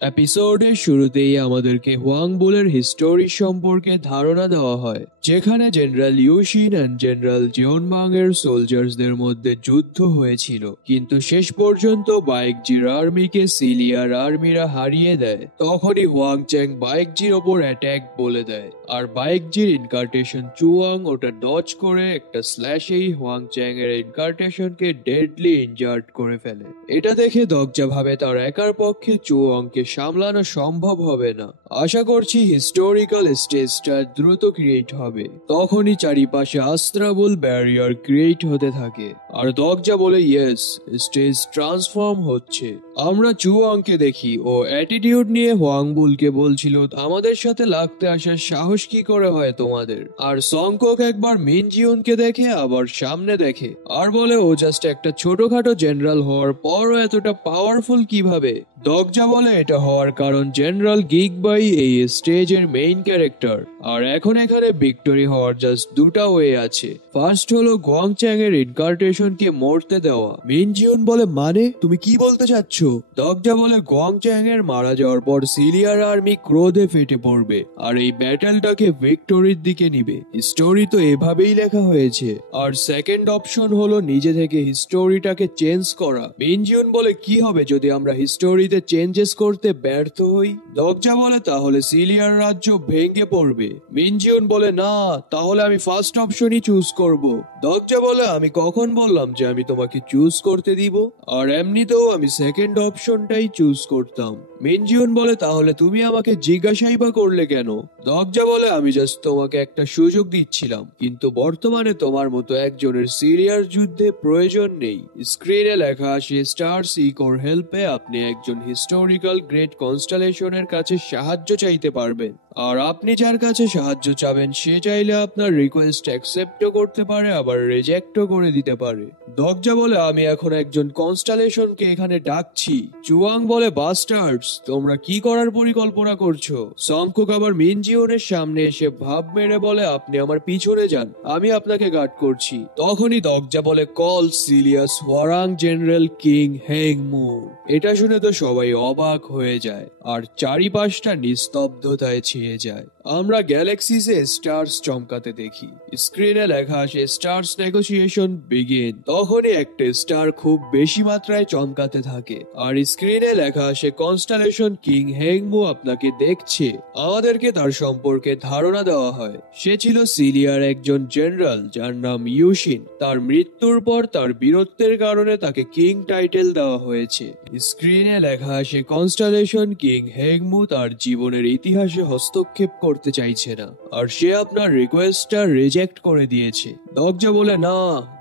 এপিসোডের শুরুতেই আমাদেরকে হুয়াংবুলের হিস্টোরি সম্পর্কে ধারণা দেওয়া হয়, যেখানে জেনারেল ইউশিন এন্ড জেনারেল জিওনবাং এর সোলজার্সদের মধ্যে যুদ্ধ হয়েছিল, কিন্তু শেষ পর্যন্ত বাইকজির আর্মিকে সিলিয়ার আর্মিরা হারিয়ে দেয়। তখনই হুয়াংচ্যাং বাইকজির ওপর অ্যাটাক বলে দেয়, আর বাইকজির ইনকার্টেশন চুয়াং ওটা ডজ করে একটা স্ল্যাশেই হুয়াংচ্যাং এর ইনকার্টেশনকে ডেডলি ইনজার্ড করে ফেলে। এটা দেখে দগজা ভাবে তার একার পক্ষে চুয়াংকে সামলানো সম্ভব হবে না। আশা করছি হিস্টোরিক্যাল স্টেজটা দ্রুত ক্রিয়েট হবে। তখনই চারিপাশে আস্ত্রাবল ব্যারিয়ার ক্রিয়েট হতে থাকে, আর দগজা বলে ইয়েস, স্টেজ ট্রান্সফর্ম হচ্ছে। আমরা চুয়াংকে দেখি ও অ্যাটিটিউড নিয়ে হুয়াংবুলকে বলছিল আমাদের সাথে লাগতে আসার সাহস কি করে হয় তোমাদের। আর সংকক একবার মিন জিউনকে দেখে আবার সামনে দেখে আর বলে ও জাস্ট একটা ছোটখাটো জেনারেল হওয়ার পরও এতটা পাওয়ারফুল কিভাবে। দগজা বলে এটা হওয়ার কারণ জেনারেল গিগবাই এই স্টেজের মেইন ক্যারেক্টার, আর এখন এখানে ভিক্টরি হওয়ার জাস্ট দুটা ওয়ে আছে। ফার্স্ট হলো গুয়াংচ্যাং এর ইনকার্টেশনকে মরতে দেওয়া। মিন জিউন বলে মানে তুমি কি বলতে চাচ্ছ? দগজা বলে গুয়াংচ্যাং এর মারা যাওয়ার পর সিলিয়ার আর্মি ক্রোধে ফেটে পড়বে আর এই ব্যাটেলটাকে ভিক্টরির দিকে নিবে। স্টোরি তো এভাবেই লেখা হয়েছে। আর সেকেন্ড অপশন হলো নিজে থেকে হিস্টোরিটাকে চেঞ্জ করা। মিন জিউন বলে কি হবে যদি আমরা হিস্টোরিতে চেঞ্জেস করতে ব্যর্থ হই? দগজা বলে তাহলে সিলিয়ার রাজ্য ভেঙে পড়বে। মিন জিউন বলে না, তাহলে আমি ফার্স্ট অপশনই চুজ করব। দগজা বলে আমি কখন বললাম যে আমি তোমাকে চুজ করতে দিব? আর এমনিতেও আমি সেকেন্ড অপশনটাই চুজ করতাম। মিন জিউন বলে তাহলে তুমি আমাকে জিজ্ঞাসাই বা করলে কেন? দগজা বলে আমি জাস্ট তোমাকে একটা সুযোগ দিচ্ছিলাম, কিন্তু বর্তমানে তোমার মতো একজনের সিরিয়ার যুদ্ধে প্রয়োজন নেই। স্ক্রিনে লেখা আসে স্টার সিক ওর হেল্পে আপনি একজন হিস্টোরিক্যাল গ্রেট কনস্টেলেশনের কাছে সাহায্য চাইতে পারবেন, আর আপনি যার কাছে সাহায্য চাবেন সে চাইলে আপনার রিকোয়েস্ট অ্যাকসেপ্টও করতে পারে আবার রিজেক্টও করে দিতে পারে। দগজা বলে আমি এখন একজন কনস্টেলেশনকে এখানে ডাকছি। চুয়াং বলে বাস্টার্ডস, তোমরা কি করার পরিকল্পনা করছো? সংকক আবার মিন জিওনের সামনে এসে ভাব মেরে বলে আপনি আমার পিছনে যান, আমি আপনাকে গার্ড করছি। তখনই দগজা বলে কল সিলিয়াস ওয়ারাং জেনারেল কিং হেংমু। এটা শুনে তো সবাই অবাক হয়ে যায় আর চারিপাশটা নিস্তব্ধতায় ছেয়ে যায়। আমরা গ্যালাক্সিসে স্টার্স চমকাতে দেখি। স্ক্রিনে লেখা আসে স্টার্স নেগোসিয়েশন বিগিন। তখনই একটা স্টার খুব বেশি মাত্রায় চমকাতে থাকে আর স্ক্রিনে লেখা আসে কনস্টেলেশন কিং হেংমু আপনাকে দেখছে। আমাদেরকে তার সম্পর্কে ধারণা দেওয়া হয়। সে ছিল সিলিয়ার একজন জেনারেল যার নাম ইউশিন। তার মৃত্যুর পর তার বীরত্বের কারণে তাকে কিং টাইটেল দেওয়া হয়েছে। স্ক্রিনে লেখা আসে কনস্টেলেশন কিং হেংমু তার জীবনের ইতিহাসে হস্তক্ষেপ করতে চাইছে না, আর সে আপনার রিকোয়েস্টটা রিজেক্ট করে দিয়েছে। দগজা বলে না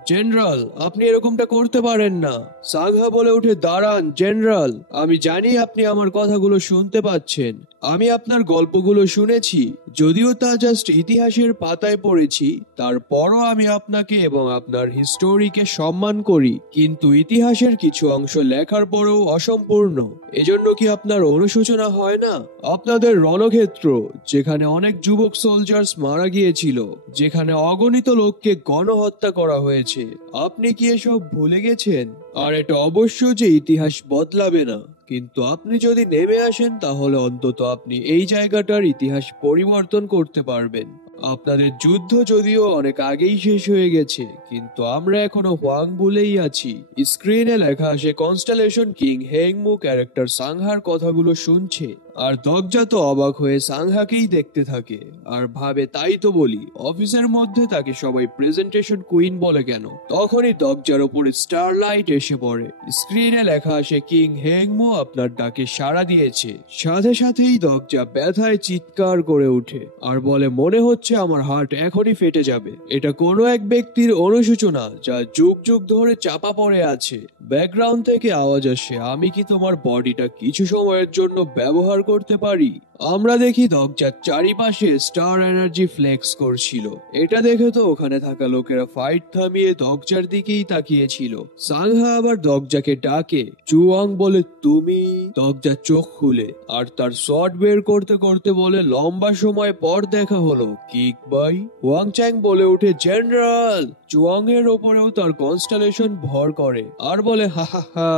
জেনারেল, আপনি এরকমটা করতে পারেন না। সাংহা বলে উঠে দাঁড়ান জেনারেল, আমি জানি আপনি আমার কথাগুলো শুনতে পাচ্ছেন। আমি আপনার গল্পগুলো শুনেছি, যদিও তা জাস্ট ইতিহাসের পাতায় পড়েছি, তারপরও আমি আপনাকে এবং আপনার হিস্টোরিকে সম্মান করি, কিন্তু ইতিহাসের কিছু অংশ লেখার পরেও অসম্পূর্ণ। এজন্য কি আপনার অনুশোচনা হয় না? আপনাদের রণক্ষেত্র, যেখানে অনেক যুবক সোলজার্স মারা গিয়েছিল, যেখানে অগণিত লোককে গণহত্যা করা হয়েছে, আপনি কি এসব ভুলে গেছেন? আর এটা অবশ্য যে ইতিহাস বদলাবে না, কিন্তু আপনি যদি নেমে আসেন তাহলে অন্তত আপনি এই জায়গাটার ইতিহাস পরিবর্তন করতে পারবেন। আপনাদের যুদ্ধ যদিও অনেক আগেই শেষ হয়ে গেছে, কিন্তু আমরা এখনো হুয়াংবুলেই আছি। স্ক্রিনে লেখা আসে কনস্টেলেশন কিং হেংমু ক্যারেক্টার সাংহার কথাগুলো শুনছে, আর দগজা তো অবাক হয়ে সাংহাকেই দেখতে থাকে আর ভাবে তাই তো বলি, অফিসের মধ্যে তাকে সবাই প্রেজেন্টেশন কুইন বলে কেন। তখনই দগজার উপরে স্টারলাইট এসে পড়ে। স্ক্রিনে লেখা আসে কিং হেংমু আপনার ডাকে সাড়া দিয়েছে। সাথে সাথেই দগজা ব্যথায় চিৎকার করে ওঠে আর বলে মনে হচ্ছে আমার হার্ট এখনই ফেটে যাবে। এটা কোনো এক ব্যক্তির অনুশোচনা যা যুগ যুগ ধরে চাপা পড়ে আছে। ব্যাকগ্রাউন্ড থেকে আওয়াজ আসে আমি কি তোমার বডিটা কিছু সময়ের জন্য ব্যবহার করতে পারি? আমরা দেখি দরজার চারিপাশে স্টার এনার্জি ফ্লেক্স করছিল। এটা দেখে তো ওখানে থাকা লোকেরা ফাইট থামিয়ে দরজার দিকেই তাকিয়েছিল। সাংহা আবার দরজাকে ডাকে। চুয়াং বলে তুমি। দরজার চোখ খুলে আর তার শট বের করতে করতে বলে লম্বা সময় পর দেখা হলো কিক বাই। ওয়াং চ্যাং বলে ওঠে জেনারেল। চুয়াং এর ওপরেও তার কনস্টেলেশন ভর করে আর বলে হা হা হা,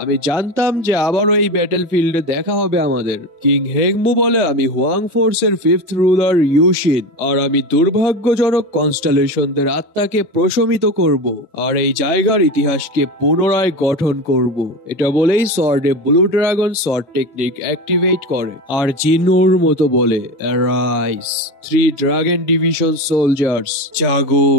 আমি জানতাম যে আবারও এই ব্যাটেল ফিল্ডে দেখা হবে আমাদের। কিং হেংমু বলে আমি হুয়াং ফোর্সের 5th রুলার ইউশিন, আর আমি দুর্ভাগ্যজনক কনস্টেলেশনদের আত্মাকে প্রশমিত করব আর এই জায়গার ইতিহাসকে পুনরায় গঠন করব। এটা বলেই সর্ডে blue dragon short technique activate করে আর জিনুর মতো বলে অ্যারাইজ 3 ড্রাগন ডিভিশন সোলজার্স জাগো।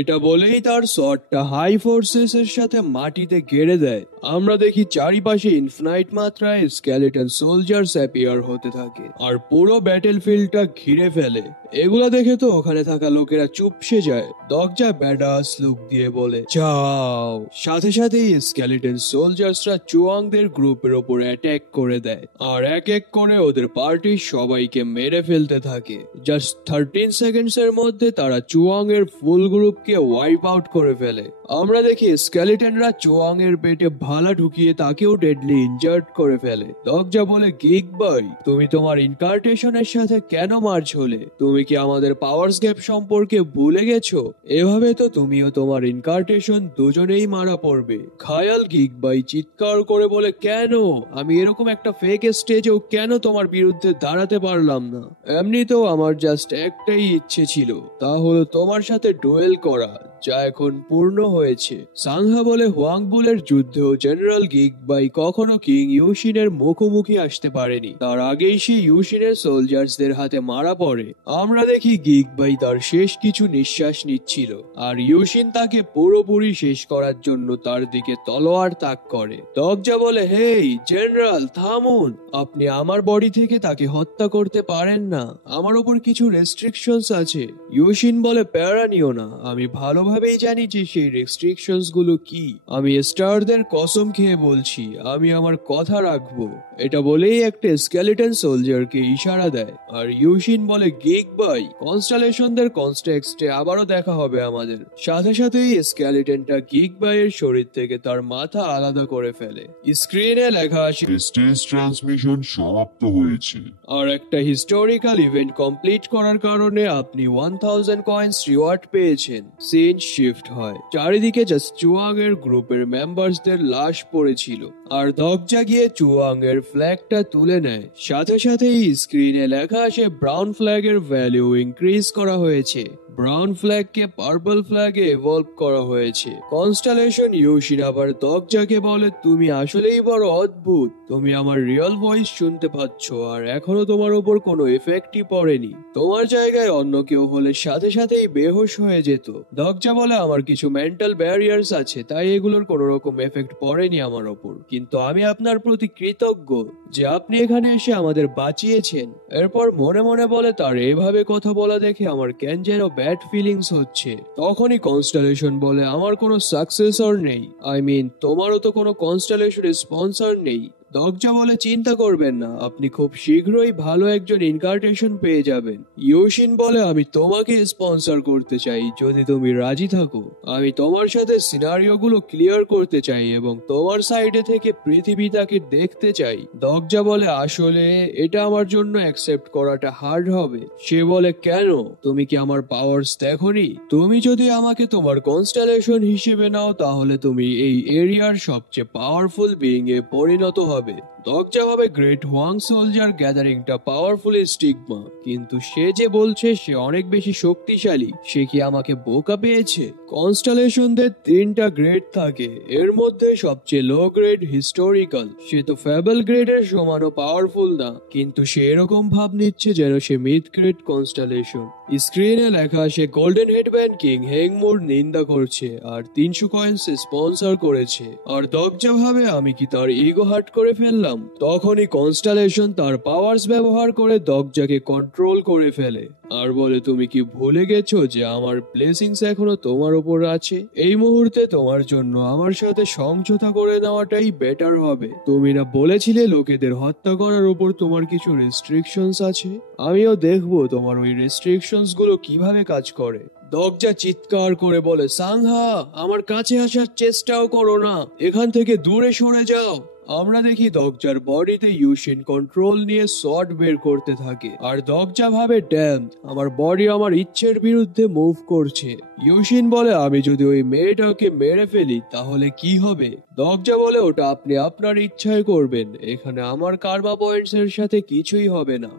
এটা বলেই তার শটটা হাই ফোর্সেস এর সাথে মাটিতে গেড়ে দেয়। আমরা দেখি চারিপাশে ইনফিনাইট মাত্রায় স্কেলেটন সোলজার্স অ্যাপিয়ার হতে থাকে আর পুরো ব্যাটেল ফিল্ডটা ঘিরে ফেলে। এগুলা দেখে তো ওখানে থাকা লোকেরা চুপসে যায়। দরজা ব্যাডাস লুক দিয়ে বলে যাও। সাথে সাথেই স্কেলেটন সোলজার্সরা চুয়াংদের গ্রুপের ওপর অ্যাটাক করে দেয় আর এক এক করে ওদের পার্টির সবাইকে মেরে ফেলতে থাকে। জাস্ট 13 সেকেন্ডস এর মধ্যে তারা চুয়াং এর ফুল গ্রুপকে ওয়াইপ আউট করে ফেলে। আমরা দেখি স্কেলেটনরা চুয়াং এর পেটে ভালা ঢুকিয়ে তাকেও ডেডলি ইনজার্ড করে ফেলে। দরজা বলে গিগ বাই, তুমি তোমার ইনকার্টেশনের সাথে কেন মার্চ হলে? তুমি কি আমাদের পাওয়ার্স গ্যাপ সম্পর্কে ভুলে গেছো? এভাবে তো তুমিও তোমার ইনকার্টেশন দুজনেই মারা পড়বে। খায়াল গিগ বাই চিৎকার করে বলে কেন? আমি এরকম একটা ফেক স্টেজেও কেন তোমার বিরুদ্ধে দাঁড়াতে পারলাম না? এমনিতেও আমার জাস্ট একটাই ইচ্ছে ছিল, তা হলো তোমার সাথে ডুয়েল করা, যা এখন পূর্ণ হয়েছে। সাংহা বলে হুয়াংবুলের যুদ্ধেও জেনারেল গিগ বাই কখনো কিং ইউশিনের মুখোমুখি আসতে পারেনি। তার আগেই সে ইউশিনের সোলজার্সদের হাতে মারা পড়ে। আমরা দেখি গিগ বাই তার শেষ কিছু নিঃশ্বাস নিচ্ছিল আর ইউশিন তাকে পুরোপুরি শেষ করার জন্য তার দিকে তলোয়ার তাক করে। দরজা বলে হেই জেনারেল থামুন, আপনি আমার বডি থেকে তাকে হত্যা করতে পারেন না, আমার উপর কিছু রেস্ট্রিকশনস আছে। ইউশিন বলে প্যারা নিও না, আমি ভালোভাবেই জানি যে সেই রেস্ট্রিকশনস গুলো কি। আমি স্টারদের কসম খেয়ে বলছি আমি আমার কথা রাখবো। এটা বলেই একটা স্কেলেটন সোলজারকে ইশারা দেয় আর ইউশিন বলে গিগ বাই কনস্টেলেশনদের কনটেক্সটে আবারও দেখা হবে আমাদের। সাথে সাথেই স্কেলেটনটা গিগ বাইয়ের শরীর থেকে তার মাথা আলাদা করে ফেলে। স্ক্রিনে লেখা আসে স্টেজ ট্রান্সমিশন সমাপ্ত হয়েছে। আর একটা হিস্টোরিক্যাল ইভেন্ট কমপ্লিট করার কারণে আপনি 1000 কয়েন্স রিওয়ার্ড পেয়েছেন। সিন শিফট হয়, চারিদিকে জাস্ট চুয়াং এর গ্রুপের মেম্বারসদের লাশ পড়েছিল আর দরজা গিয়ে চুয়াং এর ফ্ল্যাগটা তুলে নেয়। সাথে সাথেই স্ক্রিনে লেখা আসে ব্রাউন ফ্ল্যাগের ভ্যালু ইনক্রিজ করা হয়েছে। ব্রাউন ফ্ল্যাগকে পার্পল ফ্ল্যাগে ইভলভ করা হয়েছে। কনস্টেলেশন ইউশিন আবার দরজাকে বলে তুমি আসলেই বড় অদ্ভুত, তুমি আমার রিয়েল ভয়েস শুনতে পাচ্ছ আর এখনো তোমার উপর কোনো এফেক্টই পড়েনি। তোমার জায়গায় অন্য কেউ হলে সাথে সাথেই বেহুশ হয়ে যেত। দরজা বলে আমার কিছু মেন্টাল ব্যারিয়ার্স আছে, তাই এগুলোর কোনো রকম এফেক্ট পড়েনি আমার ওপর, কিন্তু আমি আপনার প্রতি কৃতজ্ঞ যে আপনি এখানে এসে আমাদের বাঁচিয়েছেন। এরপর মনে মনে বলে তার এভাবে কথা বলা দেখে আমার কেন যেন ব্যাড ফিলিংস হচ্ছে। তখনই কনস্টেলেশন বলে আমার কোনো সাকসেসর নেই, আই মিন তোমারও তো কোনো কনস্টেলেশন স্পন্সর নেই। দরজা বলে চিন্তা করবেন না, আপনি খুব শীঘ্রই ভালো একজন ইনকার্টেশন পেয়ে যাবেন। ইউশিন বলে আমি তোমাকে স্পন্সর করতে চাই যদি তুমি রাজি থাকো। আমি তোমার সাথে সিনারিও গুলো ক্লিয়ার করতে চাই এবং তোমার সাইডে থেকে পৃথিবীটাকে দেখতে চাই। দরজা বলে আসলে এটা আমার জন্য অ্যাকসেপ্ট করাটা হার্ড হবে। সে বলে কেন? তুমি কি আমার পাওয়ারস দেখোনি? তুমি যদি আমাকে তোমার কনস্টেলেশন হিসেবে নাও তাহলে তুমি এই এরিয়ার সবচেয়ে পাওয়ারফুল বিইং এ পরিণত হবে। দরজা ভাবে গ্রেট হোয়াং সোলজার গ্যাদারিংটা পাওয়ারফুল স্টিগমা, কিন্তু সে যে বলছে সে অনেক বেশি শক্তিশালী, সে কি আমাকে বোকা পেয়েছে? কনস্টেলেশনদের 3টা গ্রেড থাকে, এর মধ্যে সবচেয়ে লো গ্রেড হিস্টোরিক্যাল। সে তো ফেবল গ্রেডের সমানও পাওয়ারফুল না, কিন্তু সে এরকম ভাব নিচ্ছে যেন সে মিড গ্রেড কনস্টেলেশন। স্ক্রিনে লেখা আসে গোল্ডেন হেডব্যান্ড কিং হেংমুর নিন্দা করছে আর 300 কয়েন্স স্পন্সর করেছে। আর দরজা ভাবে আমি কি তার ইগো হার্ট করে ফেললাম? করছিলাম তখনই কনস্টেলেশন তার পাওয়ারস ব্যবহার করে দরজাকে কন্ট্রোল করে ফেলে আর বলে, তুমি কি ভুলে গেছো যে আমার ব্লেসিংস এখনো তোমার উপর আছে? এই মুহূর্তে তোমার জন্য আমার সাথে সমঝোতা করে নেওয়াটাই বেটার হবে। তুমি না বলেছিলে লোকেদের হত্যা করার উপর তোমার কিছু রেস্ট্রিকশনস আছে? আমিও দেখবো তোমার ওই রেস্ট্রিকশনস গুলো কিভাবে কাজ করে। দরজা চিৎকার করে বলে, সাংহা, আমার কাছে আসার চেষ্টাও করো না, এখান থেকে দূরে সরে যাও। আমরা দেখি দরজার বডিতে ইউশিন কন্ট্রোল নিয়ে শট বের করতে থাকে আর দরজা ভাবে, ড্যাম, আমার বডি আমার ইচ্ছের বিরুদ্ধে মুভ করছে। ইউশিন বলে, আমি যদি ওই মেয়েটাকে মেরে ফেলি তাহলে কি হবে? দরজা বলে, ওটা আপনি আপনার ইচ্ছায় করবেন, এখানে আমার কার্মা পয়েন্টস এর সাথে কিছুই হবে না।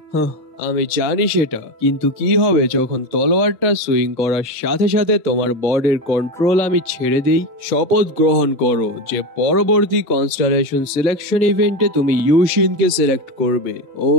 আমি জানি সেটা, কিন্তু কি হবে যখন তলোয়ারটা সুইং করার সাথে সাথে তোমার বডির কন্ট্রোল আমি ছেড়ে দেই? শপথ গ্রহণ করো যে পরবর্তী কনস্টেলেশন সিলেকশন ইভেন্টে তুমি ইউশিনকে সিলেক্ট করবে। ও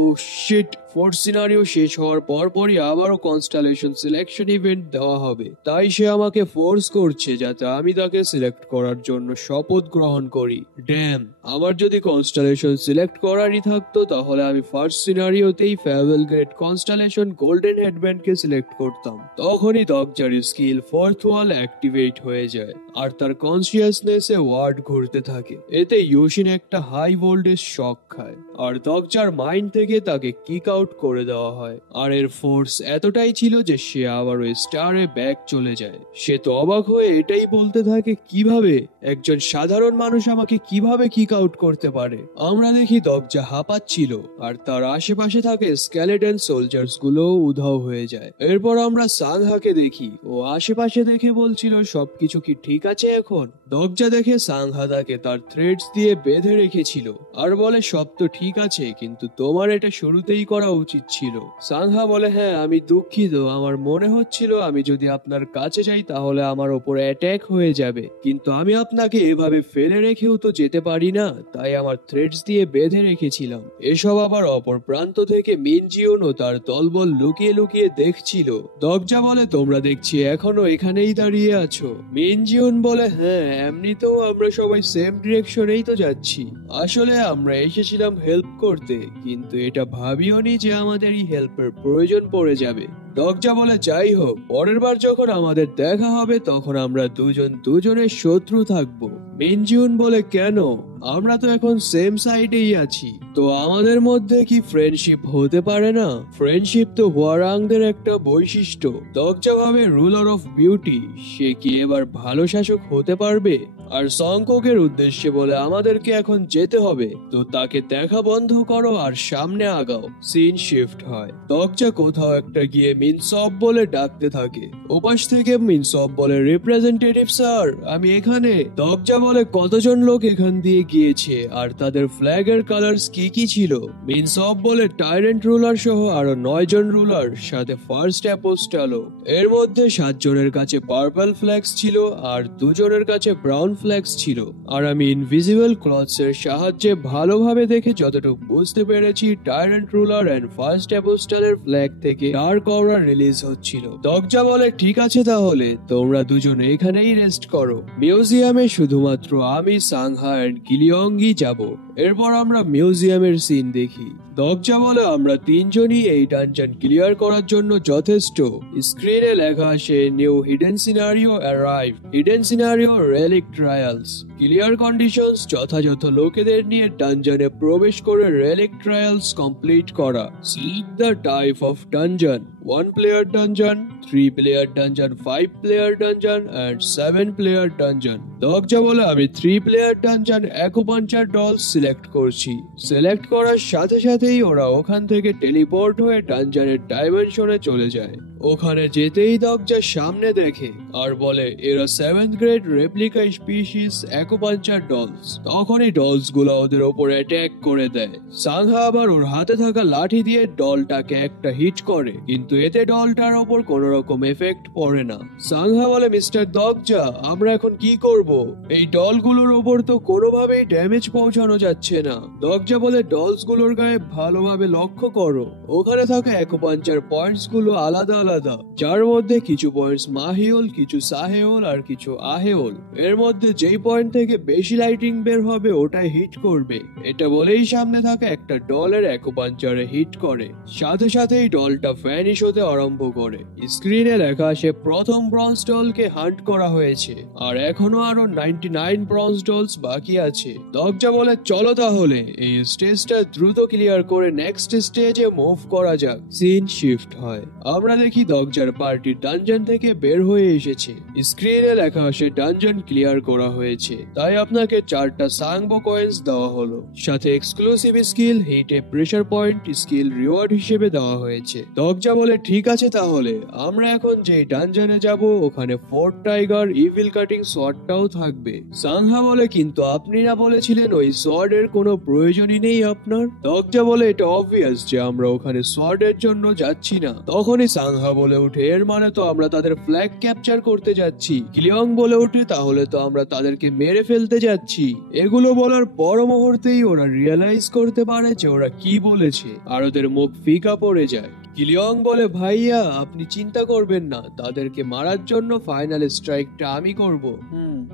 শিট, ফোর্থ সিনারিও শেষ হওয়ার পরপরই আবারও কনস্টেলেশন সিলেকশন ইভেন্ট দেওয়া হবে, তাই সে আমাকে ফোর্স করছে যাতে আমি তাকে সিলেক্ট করার জন্য শপথ গ্রহণ করি। ড্যাম, আমার যদি কনস্টেলেশন সিলেক্ট করারই থাকতো তাহলে আমি ফার্স্ট সিনারিওতেই ফেয়ারওয়েল গ্রেট কনস্টেলেশন গোল্ডেন হেডব্যান্ডকে সিলেক্ট করতাম। তখনই দরজার স্কিল ফোর্থ ওয়াল অ্যাক্টিভেট হয়ে যায় আর তার কনসিয়াসনেসে ওয়ার্ড ঘুরতে থাকে। এতে ইউশিন একটা হাই ভোল্টেজ শক খায় আর দরজার মাইন্ড থেকে তাকে কিক আউট করে দেওয়া হয়। আর এর ফোর্স এতটাই ছিল যে সে আবার ওই স্টারে ব্যাক চলে যায়। সে তো অবাক হয়ে এটাই বলতে থাকে, কিভাবে একজন সাধারণ মানুষ আমাকে কিভাবে কিক আউট করতে পারে? আমরা দেখি দরজা হাঁপাচ্ছিল আর তার আশেপাশে থাকে স্কেলেটন সোলজার্স গুলো উধাও হয়ে যায়। এরপর আমরা সাংহাকে দেখি, ও আশেপাশে দেখে বলছিল, সবকিছু কি ঠিক আছে এখন? দরজা দেখে সাংহা তাকে তার থ্রেডস দিয়ে বেঁধে রেখেছিল আর বলে, সব তো ঠিক আছে, কিন্তু তোমার এটা শুরুতেই করা উচিত ছিল। সাংহা বলে, হ্যাঁ আমি দুঃখিত, আমার মনে হচ্ছিল আমি যদি আপনার কাছে যাই তাহলে আমার ওপর অ্যাটাক হয়ে যাবে, কিন্তু আমি আপনাকে এভাবে ফেলে রেখেও তো যেতে পারি না, তাই আমার থ্রেডস দিয়ে বেঁধে রেখেছিলাম। এসব আবার অপর প্রান্ত থেকে মিনজিউন ও তার দলবল লুকিয়ে লুকিয়ে দেখছিল। দরজা বলে, তোমরা দেখছি এখনো এখানেই দাঁড়িয়ে আছো। মিনজিউন বলে, হ্যাঁ এমনিতেও আমরা সবাই সেম ডিরেকশনেই তো যাচ্ছি, আসলে আমরা এসেছিলাম হেল্প করতে, কিন্তু এটা ভাবিওনি যে আমাদের এই হেল্পের প্রয়োজন পড়ে যাবে। দরজা বলে, যাই হোক, পরের বার যখন আমাদের দেখা হবে তখন আমরা দুজন দুজনের শত্রু থাকবো। মিনজিউন বলে, কেন? আমরা তো এখন সেম সাইডেই আছি, তো আমাদের মধ্যে কি ফ্রেন্ডশিপ হতে পারে না? ফ্রেন্ডশিপ তো হোয়ারাংদের একটা বৈশিষ্ট্য। দরজা ভাবে, রুলার অফ বিউটি, সে কি এবার ভালো শাসক হতে পারবে? আর সংকোকের উদ্দেশ্যে বলে, আমাদেরকে এখন যেতে হবে, তো তাকে দেখা বন্ধ করো আর সামনে আগাও। সিন শিফট হয়, দরজা কোথাও একটা গিয়ে মিনসব বলে ডাকতে থাকে। ওপাশ থেকে মিনসব বলে, রিপ্রেজেন্টেটিভ স্যার, আমি এখানে। দরজা বলে, কতজন লোক এখান দিয়ে গিয়েছে আর তাদের ফ্ল্যাগের কালারস কি কি ছিল? মিনসব বলে, টাইরেন্ট রুলার সহ আরো 9 জন রুলার, সাথে ফার্স্ট অ্যাপোস্টালও। এর মধ্যে 7 জনের কাছে পার্পল ফ্ল্যাগস ছিল আর 2 জনের কাছে ব্রাউন ফ্ল্যাগস ছিল। আর আমি ইনভিজিবল ক্লথস এর সাহায্যে ভালোভাবে দেখে যতটুকু বুঝতে পেরেছি, টাইরেন্ট রুলার এন্ড ফার্স্ট অ্যাপোস্টালের ফ্ল্যাগ থেকে ডার্ক অরা রিলিজ হচ্ছিল। দরজা বলে, ঠিক আছে, তাহলে তোমরা দুজন এখানেই রেস্ট করো, মিউজিয়ামে শুধুমাত্র আমি, সাংহা এন্ড গিলিয়ংই যাব। এরপর আমরা মিউজিয়ামের সিন দেখি। দরজা বলে, আমরা 3 জনই এই ডানজন ক্লিয়ার করার জন্য যথেষ্ট। স্ক্রিনে লেখা আসে, new hidden scenario arrive, hidden scenario relic trials, clear conditions যথাযথ লোকেদের নিয়ে ডানজনে প্রবেশ করে রেলিক ট্রায়ালস কমপ্লিট করা। Select the type of dungeon, 1 player dungeon, 3 player dungeon, 5 player dungeon and 7 player dungeon। দরজা বলে, আমি 3 player dungeon অ্যাকুপাঞ্চার ডল সিলেক্ট করছি। সিলেক্ট করার সাথে সাথেই ওরা ওখান থেকে টেলিপোর্ট হয়ে ডানজনের ডাইমেনশনে চলে যায়। ওখানে যেতেই দরজা সামনে দেখে আর বলে, এরা 7th grade replica species acupuncture dolls. তখনই ডলস গুলা ওদের ওপর অ্যাটাক করে দেয়। সাংহা আবার ওর হাতে থাকা লাঠি দিয়ে ডলটাকে একটা হিট করে, কিন্তু এতে ডলটার ওপর কোনো রকম এফেক্ট পড়ে না। সাংহা বলে, মিস্টার দরজা, আমরা এখন কি করব? এই ডলগুলোর ওপর তো কোনোভাবেই ড্যামেজ পৌঁছানো যাচ্ছে না। দরজা বলে, ডলস গুলোর গায়ে ভালোভাবে লক্ষ্য করো, ওখানে থাকা অ্যাকুপাঞ্চার পয়েন্টস গুলো আলাদা আলাদা, যার মধ্যে কিছু পয়েন্টস মাহিওল, কিছু সাহেওল আর কিছু আহেওল। এর মধ্যে যেই পয়েন্ট থেকে বেশি লাইটিং বের হবে ওটাই হিট করবে। এটা বলেই সামনে থাকা একটা ডলের অ্যাকুপাঞ্চারে হিট করে। সাথে সাথেই ডলটা ভ্যানিশ হতে আরম্ভ করে। স্ক্রিনে লেখা আসে প্রথম ব্রঞ্জ ডলকে হান্ট করা হয়েছে, আর এখনো আরো 99 ব্রঞ্জ ডলস বাকি আছে। দরজা বলে চলো তাহলে এই স্টেজটা দ্রুত ক্লিয়ার করে নেক্সট স্টেজে মুভ করা যাক। সিন শিফট হয়, আমরা দেখি দরজার পার্টি ডানজন থেকে বের হয়ে এসেছে। স্ক্রিনে লেখা আসে ডানজন ক্লিয়ার করা হয়েছে, তাই আপনাকে 4টা সাংবো কয়েন্স দেওয়া হলো। সাথে এক্সক্লুসিভ স্কিল হিটে প্রেসার পয়েন্ট স্কিল রিওয়ার্ড হিসেবে দেওয়া হয়েছে। দরজা বলে ঠিক আছে তাহলে আমরা এখন যে ডানজনে যাব ওখানে ফোর্ট টাইগার ইভিল কাটিং সোয়ার্ডটাও থাকবে। সাংহা বলে কিন্তু আপনি না বলেছিলেন ওই সোয়ার্ডের কোনো প্রয়োজনই নেই আপনার। দরজা বলে এটা অবভিয়াস যে আমরা ওখানে সোয়ার্ডের জন্য যাচ্ছি না। তখনই সাংহা বলে উঠে এর মানে তো আমরা তাদের ফ্ল্যাগ ক্যাপচার করতে যাচ্ছি। কিলিয়ং বলে উঠে তাহলে তো আমরা তাদেরকে মেরে ফেলতে যাচ্ছি। এগুলো বলার পর মুহূর্তেই ওরা রিয়েলাইজ করতে পারে যে ওরা কি বলেছে, আর ওদের মুখ ফিকা পড়ে যায়। কিলিয়ং বলে ভাইয়া আপনি চিন্তা করবেন না, তাদেরকে মারার জন্য ফাইনাল স্ট্রাইকটা আমি করব।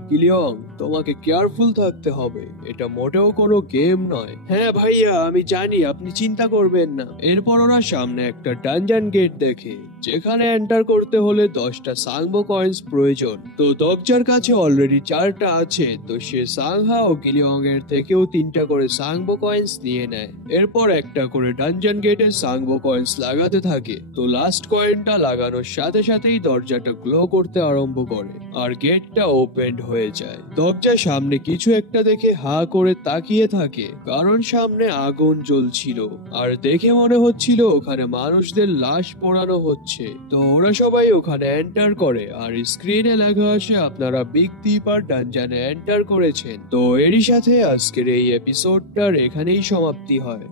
কিলিয়ং তোমাকে কেয়ারফুল থাকতে হবে, এটা মোটেও কোনো গেম নয়। হ্যাঁ ভাইয়া আমি জানি, আপনি চিন্তা করবেন না। এরপর ওরা সামনে একটা ডানজন গেট দেখে, যেখানে এন্টার করতে হলে 10টা সাংবো কয়েন্স প্রয়োজন। তো দরজার কাছে অলরেডি 4টা আছে, তো সে সাংহা ও কিলিয়ং এর থেকেও 3টা করে সাংবো কয়েন্স নিয়ে নেয়। এরপর একটা করে ডানজন গেটে সাংবো কয়েন্স লাগাতে থাকে। তো লাস্ট কয়েনটা লাগানোর সাথে সাথেই দরজাটা গ্লো করতে আরম্ভ করে, আর গেটটা ওপেন হয়ে যায়। দরজার সামনে কিছু একটা দেখে হা করে তাকিয়ে থাকে, কারণ সামনে আগুন জ্বলছিল, আর দেখে মনে হচ্ছিল ওখানে মানুষদের লাশ পোড়ানো হচ্ছে। তো ওরা সবাই ওখানে এন্টার করে, আর স্ক্রিনে লেখা আসে আপনারা বিগ দ্বীপার ডানজনে এন্টার করেছেন। তো এরই সাথে আজকের এই এপিসোডটার এখানেই সমাপ্তি হয়।